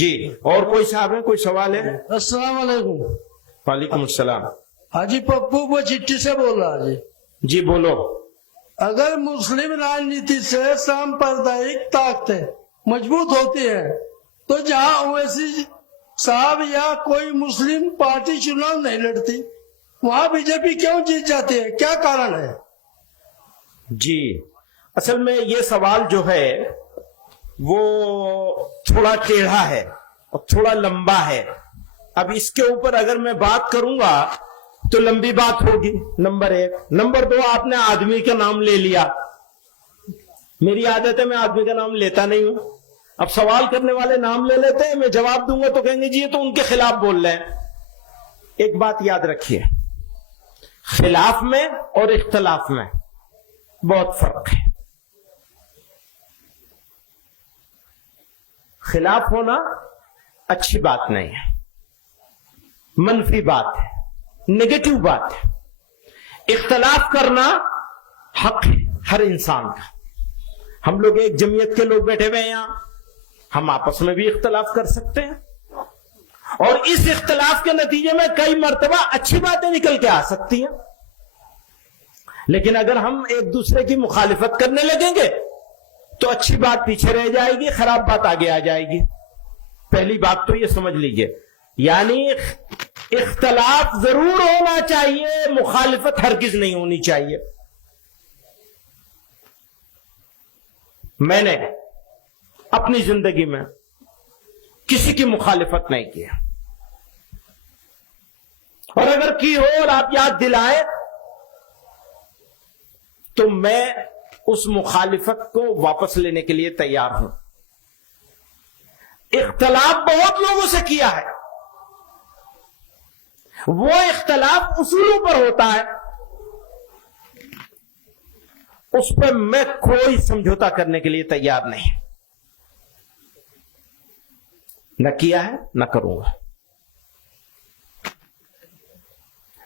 جی اور کوئی صاحب ہے, کوئی سوال ہے؟ السلام علیکم. وعلیکم السلام. حاجی پپو وہ چٹھی سے بول رہا جی. جی بولو. اگر مسلم راجنیتی سے سامپردائک طاقتیں مضبوط ہوتی ہے تو جہاں اویسی صاحب یا کوئی مسلم پارٹی چناؤ نہیں لڑتی وہاں بی جے پی کیوں جیت جاتی ہے, کیا کارن ہے؟ جی اصل میں یہ سوال جو ہے وہ تھوڑا ٹیڑھا ہے اور تھوڑا لمبا ہے. اب اس کے اوپر اگر میں بات کروں گا تو لمبی بات ہوگی, نمبر 1. نمبر 2, آپ نے آدمی کا نام لے لیا. میری عادت ہے میں آدمی کا نام لیتا نہیں ہوں. اب سوال کرنے والے نام لے لیتے ہیں, میں جواب دوں گا تو کہیں گے جی یہ تو ان کے خلاف بول رہے ہیں. ایک بات یاد رکھیے, خلاف میں اور اختلاف میں بہت فرق ہے. خلاف ہونا اچھی بات نہیں ہے, منفی بات ہے, نیگیٹو بات ہے. اختلاف کرنا حق ہے ہر انسان کا. ہم لوگ ایک جمعیت کے لوگ بیٹھے ہوئے ہیں یہاں, ہم آپس میں بھی اختلاف کر سکتے ہیں اور اس اختلاف کے نتیجے میں کئی مرتبہ اچھی باتیں نکل کے آ سکتی ہیں. لیکن اگر ہم ایک دوسرے کی مخالفت کرنے لگیں گے تو اچھی بات پیچھے رہ جائے گی, خراب بات آگے آ جائے گی. پہلی بات تو یہ سمجھ لیجئے, یعنی اختلاف ضرور ہونا چاہیے, مخالفت ہرگز نہیں ہونی چاہیے. میں نے اپنی زندگی میں کسی کی مخالفت نہیں کی, اور اگر کی ہو اور آپ یاد دلائیں تو میں اس مخالفت کو واپس لینے کے لیے تیار ہوں. اختلاف بہت لوگوں سے کیا ہے, وہ اختلاف اصولوں پر ہوتا ہے, اس پہ میں کوئی سمجھوتا کرنے کے لیے تیار نہیں. نہ کیا ہے نہ کروں گا.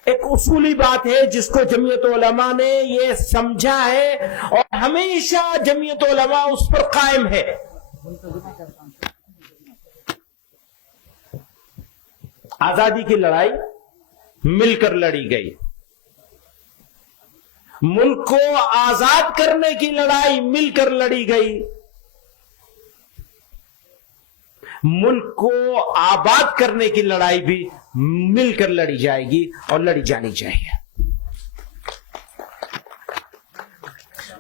ایک اصولی بات ہے جس کو جمعیت علماء نے یہ سمجھا ہے اور ہمیشہ جمعیت علماء اس پر قائم ہے. آزادی کی لڑائی مل کر لڑی گئی, ملک کو آزاد کرنے کی لڑائی مل کر لڑی گئی, ملک کو آباد کرنے کی لڑائی بھی مل کر لڑی جائے گی اور لڑی جانی چاہیے.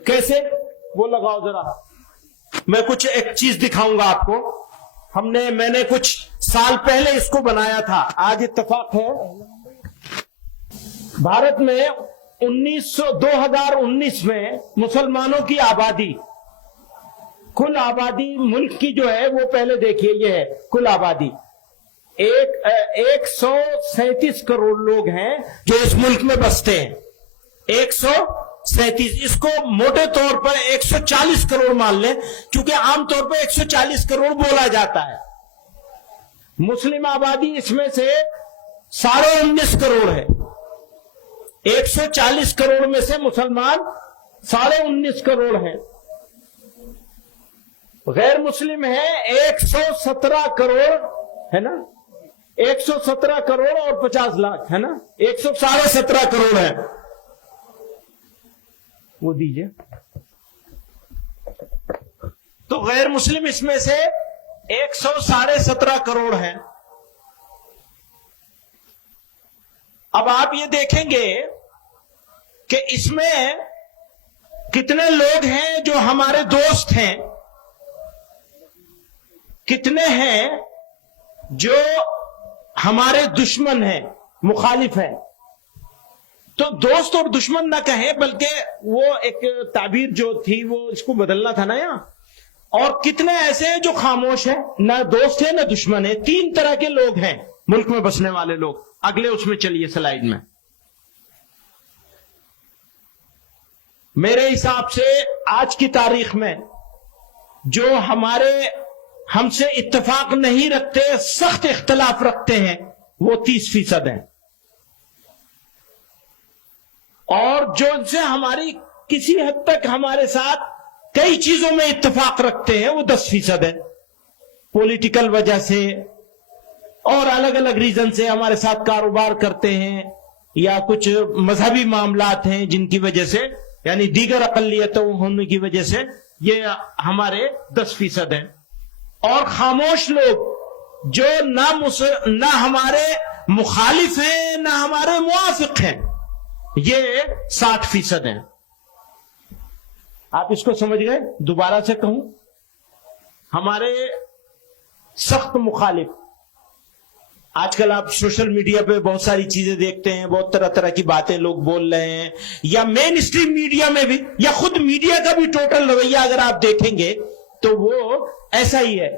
کیسے وہ لگاؤ ذرا, میں کچھ ایک چیز دکھاؤں گا آپ کو. میں نے کچھ سال پہلے اس کو بنایا تھا, آج اتفاق ہے بھارت میں 2019 میں مسلمانوں کی آبادی, کل آبادی ملک کی جو ہے وہ پہلے دیکھیے, یہ ہے کل آبادی 137 کروڑ لوگ ہیں جو اس ملک میں بستے ہیں. 137, اس کو موٹے طور پر 140 کروڑ مان لیں کیونکہ عام طور پر 140 کروڑ بولا جاتا ہے. مسلم آبادی اس میں سے 19.5 کروڑ ہے. 140 کروڑ میں سے مسلمان 19.5 کروڑ ہیں. غیر مسلم ہے 117 کروڑ ہے نا, 117 کروڑ اور 50 لاکھ ہے نا, 117.5 کروڑ ہے. وہ دیجئے. تو غیر مسلم اس میں سے 117.5 کروڑ ہیں. اب آپ یہ دیکھیں گے کہ اس میں کتنے لوگ ہیں جو ہمارے دوست ہیں, کتنے ہیں جو ہمارے دشمن ہیں, مخالف ہیں. تو دوست اور دشمن نہ کہیں بلکہ وہ ایک تعبیر جو تھی وہ اس کو بدلنا تھا نا یہاں. اور کتنے ایسے ہیں جو خاموش ہیں, نہ دوست ہے نہ دشمن ہے. 3 طرح کے لوگ ہیں ملک میں بسنے والے لوگ. اگلے اس میں چلیے سلائیڈ میں. میرے حساب سے آج کی تاریخ میں جو ہم سے اتفاق نہیں رکھتے, سخت اختلاف رکھتے ہیں, وہ 30% ہیں. اور جو ان سے ہماری کسی حد تک ہمارے ساتھ کئی چیزوں میں اتفاق رکھتے ہیں وہ 10% ہے. پولیٹیکل وجہ سے اور الگ الگ ریزن سے ہمارے ساتھ کاروبار کرتے ہیں، یا کچھ مذہبی معاملات ہیں جن کی وجہ سے، یعنی دیگر اقلیتوں ہونے کی وجہ سے یہ ہمارے 10% ہیں. اور خاموش لوگ جو نہ ہمارے مخالف ہیں نہ ہمارے موافق ہیں، یہ 60% ہیں. آپ اس کو سمجھ گئے؟ دوبارہ سے کہوں، ہمارے سخت مخالف. آج کل آپ سوشل میڈیا پہ بہت ساری چیزیں دیکھتے ہیں، بہت طرح طرح کی باتیں لوگ بول رہے ہیں، یا مین اسٹریم میڈیا میں بھی، یا خود میڈیا کا بھی ٹوٹل رویہ اگر آپ دیکھیں گے تو وہ ایسا ہی ہے.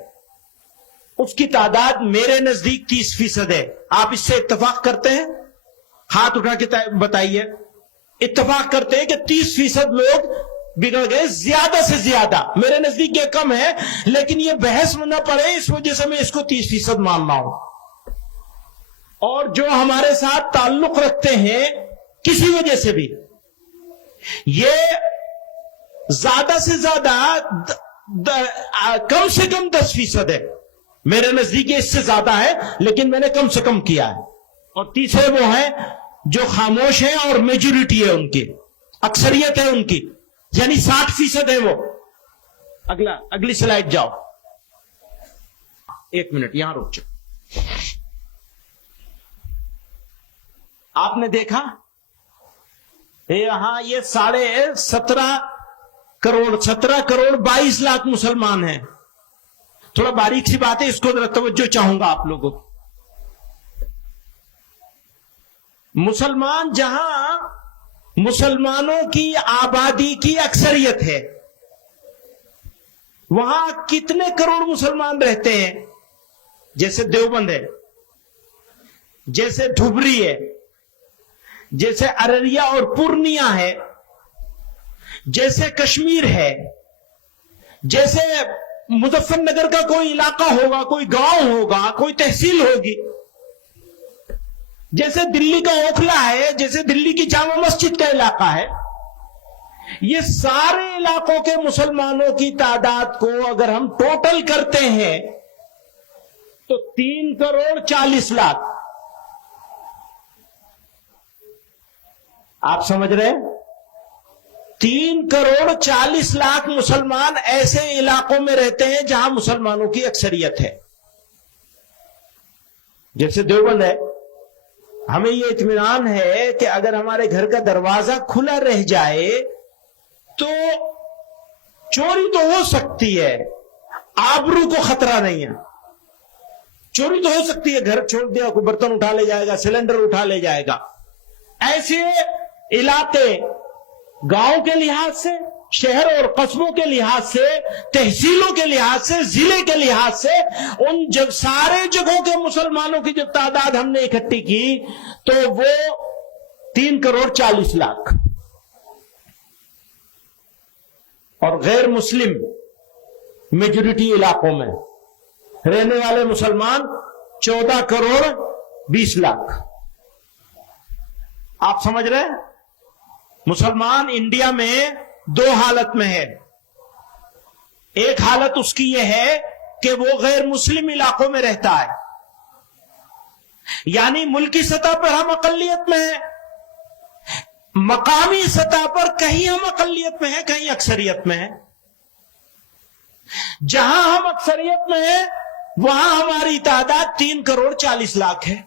اس کی تعداد میرے نزدیک 30% ہے. آپ اس سے اتفاق کرتے ہیں؟ ہاتھ اٹھا کے بتائیے. اتفاق کرتے ہیں کہ 30% لوگ بگڑ گئے. زیادہ سے زیادہ میرے نزدیک یہ کم ہے، لیکن یہ بحث میں نہ پڑے اس وجہ سے میں اس کو 30% مان رہا ہوں. اور جو ہمارے ساتھ تعلق رکھتے ہیں کسی وجہ سے بھی، یہ زیادہ سے زیادہ کم سے کم 10% ہے. میرے نزدیک اس سے زیادہ ہے، لیکن میں نے کم سے کم کیا ہے. اور تیسرے وہ ہیں جو خاموش ہیں اور میجورٹی ہے ان کی، اکثریت ہے ان کی، یعنی 60% ہے وہ. اگلی سلائیڈ جاؤ. 1 منٹ یہاں رک جاؤ. آپ نے دیکھا یہاں یہ 17.5 کروڑ 17 کروڑ 22 لاکھ مسلمان ہیں. تھوڑا باریک سی بات ہے، اس کو ذرا توجہ چاہوں گا آپ لوگوں. مسلمان جہاں مسلمانوں کی آبادی کی اکثریت ہے، وہاں کتنے کروڑ مسلمان رہتے ہیں؟ جیسے دیوبند ہے، جیسے دھبری ہے، جیسے ارریا اور پورنیا ہے، جیسے کشمیر ہے، جیسے مظفر نگر کا کوئی علاقہ ہوگا، کوئی گاؤں ہوگا، کوئی تحصیل ہوگی، جیسے دلی کا اوکھلا ہے، جیسے دلی کی جامع مسجد کا علاقہ ہے. یہ سارے علاقوں کے مسلمانوں کی تعداد کو اگر ہم ٹوٹل کرتے ہیں تو 3 کروڑ 40 لاکھ. آپ سمجھ رہے ہیں؟ 3 کروڑ 40 لاکھ مسلمان ایسے علاقوں میں رہتے ہیں جہاں مسلمانوں کی اکثریت ہے. جیسے دیوبند ہے، ہمیں یہ اطمینان ہے کہ اگر ہمارے گھر کا دروازہ کھلا رہ جائے تو چوری تو ہو سکتی ہے، آبرو کو خطرہ نہیں ہے. چوری تو ہو سکتی ہے، گھر چھوڑ دیا کوئی برتن اٹھا لے جائے گا، سلنڈر اٹھا لے جائے گا. ایسے علاقے گاؤں کے لحاظ سے، شہر اور قصبوں کے لحاظ سے، تحصیلوں کے لحاظ سے، ضلع کے لحاظ سے، ان سارے جگہوں کے مسلمانوں کی جب تعداد ہم نے اکٹھی کی تو وہ 3 کروڑ 40 لاکھ. اور غیر مسلم میجورٹی علاقوں میں رہنے والے مسلمان 14 کروڑ 20 لاکھ. آپ سمجھ رہے ہیں؟ مسلمان انڈیا میں 2 حالت میں ہے. ایک حالت اس کی یہ ہے کہ وہ غیر مسلم علاقوں میں رہتا ہے، یعنی ملکی سطح پر ہم اقلیت میں ہیں، مقامی سطح پر کہیں ہم اقلیت میں ہیں، کہیں اکثریت میں ہیں. جہاں ہم اکثریت میں ہیں وہاں ہماری تعداد 3 کروڑ 40 لاکھ ہے.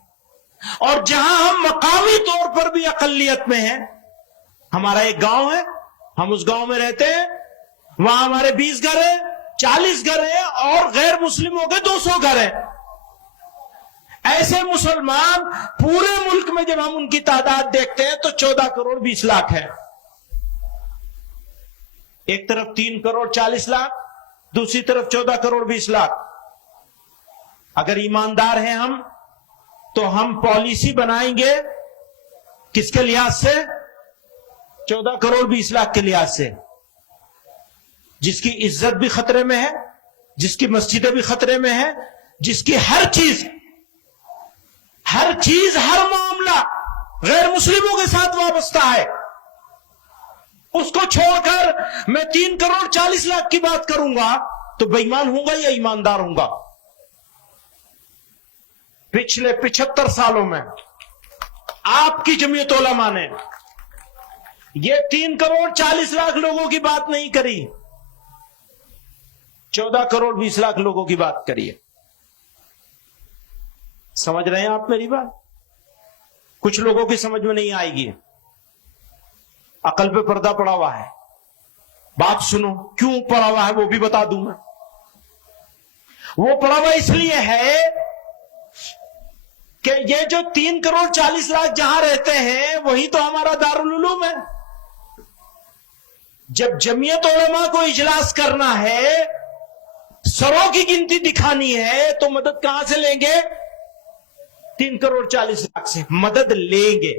اور جہاں ہم مقامی طور پر بھی اقلیت میں ہیں، ہمارا ایک گاؤں ہے، ہم اس گاؤں میں رہتے ہیں، وہاں ہمارے 20 گھر ہیں، 40 گھر ہیں، اور غیر مسلموں کے 200 گھر ہیں. ایسے مسلمان پورے ملک میں جب ہم ان کی تعداد دیکھتے ہیں تو 14 کروڑ 20 لاکھ ہے. ایک طرف 3 کروڑ 40 لاکھ، دوسری طرف 14 کروڑ 20 لاکھ. اگر ایماندار ہیں ہم تو ہم پالیسی بنائیں گے کس کے لحاظ سے؟ 14 کروڑ 20 لاکھ کے لحاظ سے، جس کی عزت بھی خطرے میں ہے، جس کی مسجدیں بھی خطرے میں ہے، جس کی ہر چیز ہر معاملہ غیر مسلموں کے ساتھ وابستہ ہے. اس کو چھوڑ کر میں 3 کروڑ 40 لاکھ کی بات کروں گا تو بے ایمان ہوں گا یا ایماندار ہوں گا؟ पिछले 75 सालों में आपकी जमीयत उलमा ने ये 3 करोड़ 40 लाख लोगों की बात नहीं करी, 14 करोड़ 20 लाख लोगों की बात करिए। समझ रहे हैं आप मेरी बात? कुछ लोगों की समझ में नहीं आएगी, अकल पे पर्दा पड़ा हुआ है। बात सुनो, क्यों पड़ा हुआ है वो भी बता दूं मैं। वो पड़ा हुआ इसलिए है कि ये जो 3 करोड़ 40 लाख जहां रहते हैं वही तो हमारा दारुल उलूम है। जब जमीयत उलमा को इजलास करना है, सरों की गिनती दिखानी है, तो मदद कहां से लेंगे? 3 करोड़ 40 लाख से मदद लेंगे।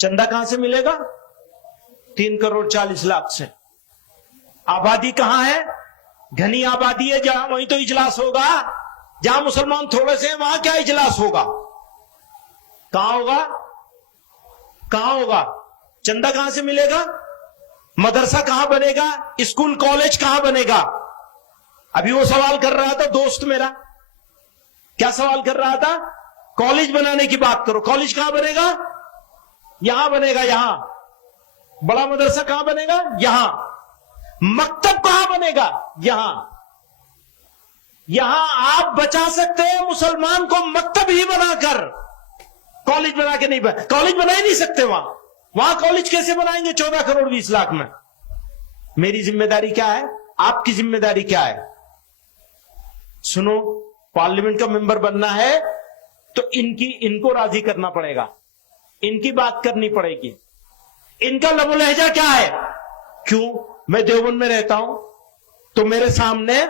चंदा कहां से मिलेगा? 3 करोड़ 40 लाख से। आबादी कहां है? घनी आबादी है जहां, वहीं तो इजलास होगा। जहां मुसलमान थोड़े से हैं वहां क्या इजलास होगा? कहां होगा? कहां होगा? चंदा कहां से मिलेगा? मदरसा कहां बनेगा? स्कूल कॉलेज कहां बनेगा? अभी वो सवाल कर रहा था दोस्त मेरा, क्या सवाल कर रहा था? कॉलेज बनाने की बात करो। कॉलेज कहां बनेगा? यहां बनेगा, यहां। बड़ा मदरसा कहां बनेगा? यहां। मकतब कहां बनेगा? यहां। यहां आप बचा सकते हैं मुसलमान को मकतब ही बनाकर, कॉलेज बना के नहीं बना। कॉलेज बना ही नहीं सकते वहां कॉलेज कैसे बनाएंगे 14 करोड़ 20 लाख में? मेरी जिम्मेदारी क्या है? आपकी जिम्मेदारी क्या है? सुनो, पार्लियामेंट का मेंबर बनना है तो इनको राजी करना पड़ेगा, इनकी बात करनी पड़ेगी। इनका लबो लहजा क्या है? क्यों? मैं देवबंद में रहता हूं तो मेरे सामने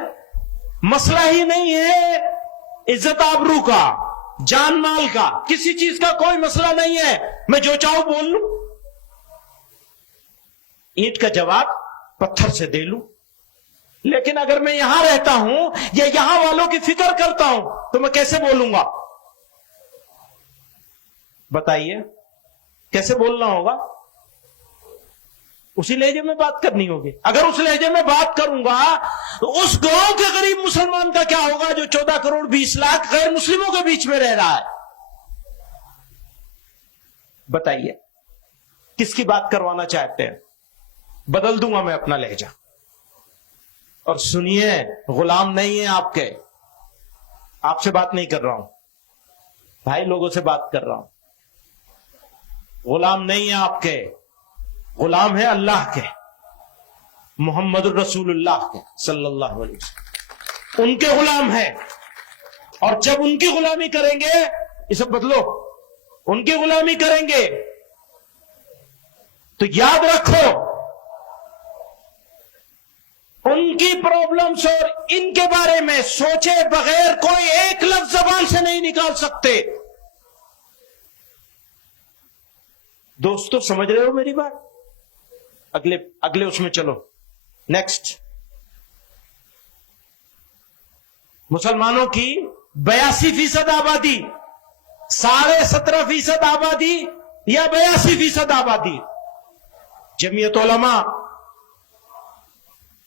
मसला ही नहीं है इज्जत आबरू का, जान माल का, किसी चीज का कोई मसला नहीं है। मैं जो चाहूं बोल लूं, ईंट का जवाब पत्थर से दे लूं। लेकिन अगर मैं यहां रहता हूं या यहां वालों की फिक्र करता हूं तो मैं कैसे बोलूंगा? बताइए, कैसे बोलना होगा? उसी लहजे में बात करनी होगी। अगर उस लहजे में बात करूंगा तो उस गांव के गरीब मुसलमान का क्या होगा जो 14 करोड़ 20 लाख गैर मुस्लिमों के बीच में रह रहा है? बताइए, किसकी बात करवाना चाहते हैं? बदल दूंगा मैं अपना लहजा। और सुनिए, गुलाम नहीं है आपके, आपसे बात नहीं कर रहा हूं, भाई लोगों से बात कर रहा हूं। गुलाम नहीं है आपके, गुलाम है अल्लाह के, मोहम्मद रसूलुल्लाह के सल्लल्लाहु अलैहि वसल्लम। उनके गुलाम है। और जब उनकी गुलामी करेंगे, इसे बदलो, उनकी गुलामी करेंगे तो याद रखो, उनकी प्रॉब्लम्स और इनके बारे में सोचे बगैर कोई एक लफ्ज ज़बान से नहीं निकाल सकते। दोस्तों, समझ रहे हो मेरी बात? अगले उसमें चलो। नेक्स्ट, मुसलमानों की 82% आबादी, 17.5% आबादी या 82% आबादी। जमीयत उलमा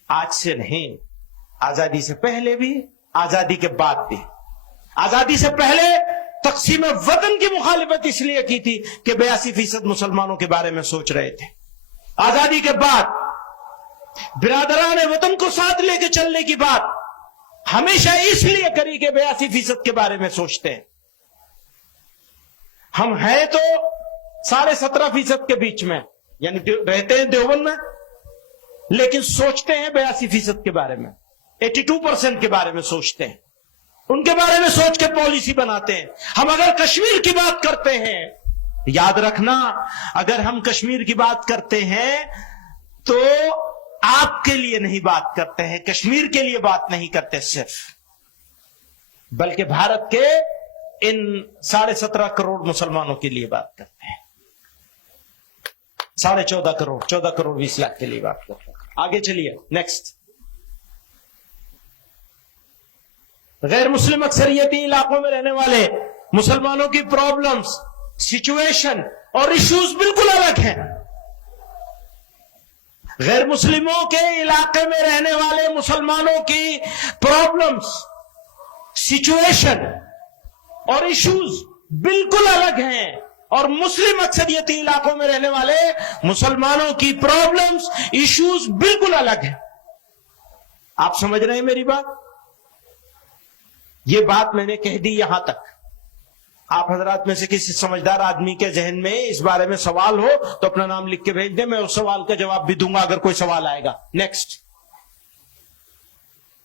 आज से नहीं, आजादी से पहले भी, आजादी के बाद भी। आजादी से पहले तकसीम वतन की मुखालिफत इसलिए की थी कि 82% मुसलमानों के बारे में सोच रहे थे। आजादी के बाद बिरादरान वतन को साथ लेकर चलने की बात हमेशा इसलिए करी कि 82% के बारे में सोचते हैं। हम हैं तो 17.5% के बीच में, यानी रहते हैं देवबंद में, लेकिन सोचते हैं 82% के बारे में, 82% के बारे में सोचते हैं। उनके बारे में सोच के पॉलिसी बनाते हैं। हम अगर कश्मीर की बात करते हैं, याद रखना, अगर हम कश्मीर की बात करते हैं तो आपके लिए नहीं बात करते हैं, कश्मीर के लिए बात नहीं करते सिर्फ, बल्कि भारत के इन 17.5 करोड़ मुसलमानों के लिए बात करते हैं। 14.5 करोड़, 14 करोड़ 20 लाख के लिए बात करते हैं। आगे चलिए, नेक्स्ट। गैर मुस्लिम अक्सरियती इलाकों में रहने वाले मुसलमानों की प्रॉब्लम्स, सिचुएशन और इश्यूज बिल्कुल अलग हैं। गैर मुस्लिमों के इलाके में रहने वाले मुसलमानों की प्रॉब्लम्स, सिचुएशन और इश्यूज बिल्कुल अलग हैं, और मुस्लिम अक्सरियती इलाकों में रहने वाले मुसलमानों की प्रॉब्लम्स, इश्यूज बिल्कुल अलग हैं। आप समझ रहे हैं मेरी बात? ये बात मैंने कह दी यहां तक। आप हजरात में से किसी समझदार आदमी के जहन में इस बारे में सवाल हो तो अपना नाम लिख के भेज दे, मैं उस सवाल का जवाब भी दूंगा अगर कोई सवाल आएगा। नेक्स्ट,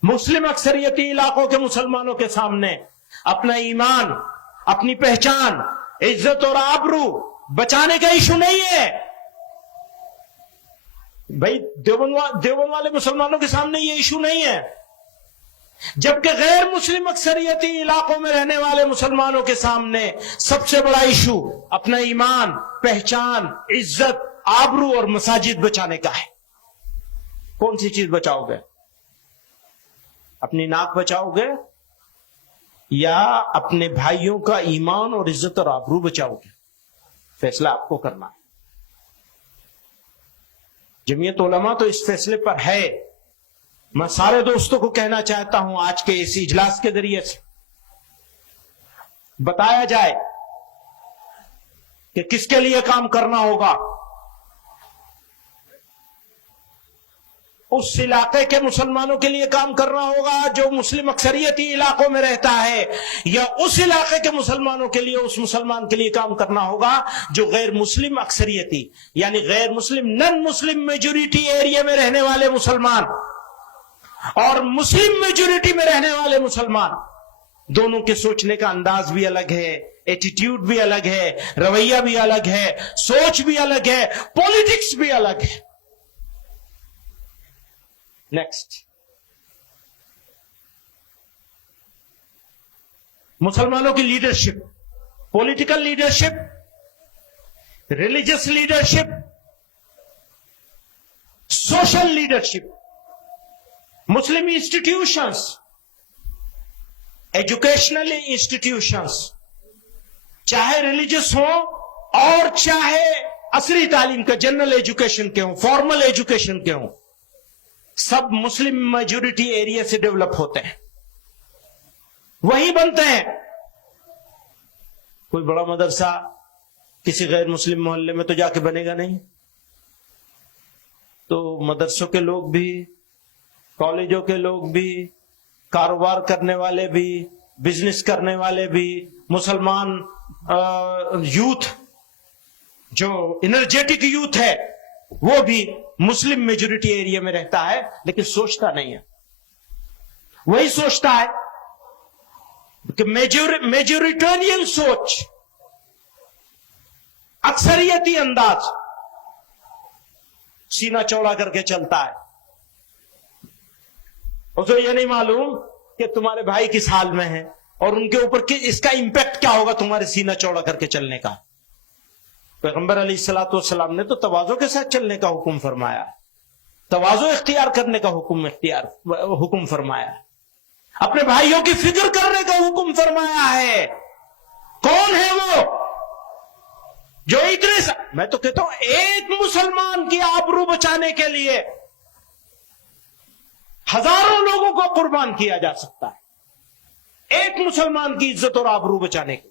मुस्लिम अक्सरियती इलाकों के मुसलमानों के सामने अपना ईमान, अपनी पहचान, इज्जत और आबरू बचाने का इशू नहीं है। भाई देवबंद वाले मुसलमानों के सामने ये इशू नहीं है, जबकि गैर मुस्लिम अक्सरियती इलाकों में रहने वाले मुसलमानों के सामने सबसे बड़ा इशू अपना ईमान, पहचान, इज्जत, आबरू और मसाजिद बचाने का है। कौन सी चीज बचाओगे? अपनी नाक बचाओगे या अपने भाइयों का ईमान और इज्जत और आबरू बचाओगे? फैसला आपको करना है। जमीयत उलमा तो इस फैसले पर है। मैं सारे दोस्तों को कहना चाहता हूं, आज के इस इजलास के जरिए से बताया जाए कि किसके लिए काम करना होगा। उस इलाके के मुसलमानों के लिए काम करना होगा जो मुस्लिम अक्सरियती इलाकों में रहता है, या उस इलाके के मुसलमानों के लिए, उस मुसलमान के लिए काम करना होगा जो गैर मुस्लिम अक्सरियती यानी गैर मुस्लिम, नॉन मुस्लिम मेजोरिटी एरिया में रहने वाले मुसलमान और मुस्लिम मेजोरिटी में रहने वाले मुसलमान, दोनों के सोचने का अंदाज भी अलग है, एटीट्यूड भी अलग है, रवैया भी अलग है, सोच भी अलग है, पॉलिटिक्स भी अलग है। नेक्स्ट, मुसलमानों की leadership, political leadership, religious leadership, social leadership, Muslim institutions, educational institutions, चाहे रिलीजियस हो और चाहे असरी तालीम का, जनरल एजुकेशन के हो, फॉर्मल एजुकेशन के हो, सब मुस्लिम मेजोरिटी एरिया से डेवलप होते हैं, वही बनते हैं। कोई बड़ा मदरसा किसी गैर मुस्लिम मोहल्ले में तो जाके बनेगा नहीं। तो मदरसों के लोग भी, कॉलेजों के लोग भी, कारोबार करने वाले भी, बिजनेस करने वाले भी, मुसलमान यूथ जो एनर्जेटिक यूथ है वो भी मुस्लिम मेजोरिटी एरिया में रहता है, लेकिन सोचता नहीं है। वही सोचता है कि मेजोरिटेरियन सोच, अक्सरियती अंदाज, सीना चौड़ा करके चलता है। उसे ये नहीं मालूम कि तुम्हारे भाई किस हाल में है और उनके ऊपर इसका इंपैक्ट क्या होगा तुम्हारे सीना चौड़ा करके चलने का। पैगंबर अलैहिस्सलातु वस्सलाम ने तो तवाज़ो के साथ चलने का हुक्म फरमाया, तवाज़ो इख्तियार करने का हुक्म फरमाया, अपने भाइयों की फिक्र करने का हुक्म फरमाया है। कौन है वो जो इतने, मैं तो कहता हूं एक मुसलमान की आबरू बचाने के लिए हजारों लोगों को कुर्बान किया जा सकता है। एक मुसलमान की इज्जत और आबरू बचाने के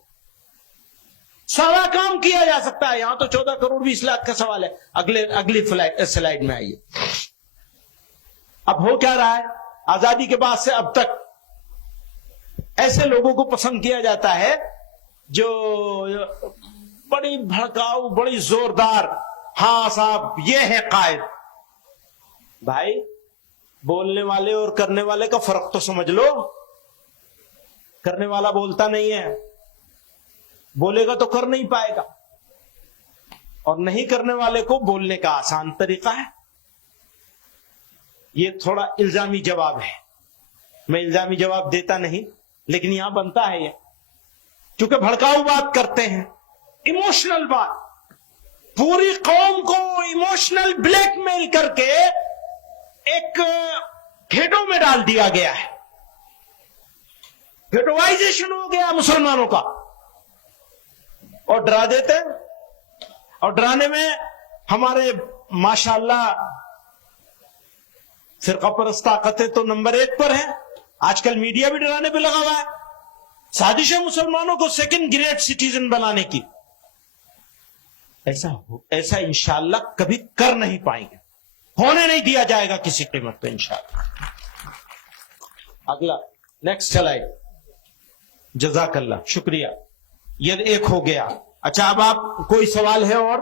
सारा काम किया जा सकता है। यहां तो 14 करोड़ 20 लाख का सवाल है। अगली स्लाइड में आइए। अब हो क्या रहा है, आजादी के बाद से अब तक ऐसे लोगों को पसंद किया जाता है जो बड़ी भड़काऊ, बड़ी जोरदार, हाँ साहब ये है कायद। भाई बोलने वाले और करने वाले का फर्क तो समझ लो। करने वाला बोलता नहीं है, बोलेगा तो कर नहीं पाएगा, और नहीं करने वाले को बोलने का आसान तरीका है। ये थोड़ा इल्जामी जवाब है, मैं इल्जामी जवाब देता नहीं, लेकिन यहां बनता है ये, क्योंकि भड़काऊ बात करते हैं, इमोशनल बात, पूरी कौम को इमोशनल ब्लैकमेल करके एक घेटों में डाल दिया गया है। घेटोवाइजेशन हो गया मुसलमानों का, और डरा देते हैं। और डराने में हमारे माशाअल्लाह फिरका परस्त ताकतें तो नंबर 1 पर हैं। آج کل میڈیا بھی ڈرانے پہ لگا ہوا ہے، سازش ہے مسلمانوں کو سیکنڈ گریڈ سٹیزن بنانے کی. ایسا انشاءاللہ کبھی کر نہیں پائیں گے، ہونے نہیں دیا جائے گا کسی قیمت پہ انشاءاللہ. اگلا نیکسٹ سلائیڈ. جزاک اللہ، شکریہ. یہ ایک ہو گیا. اچھا اب آپ کوئی سوال ہے اور؟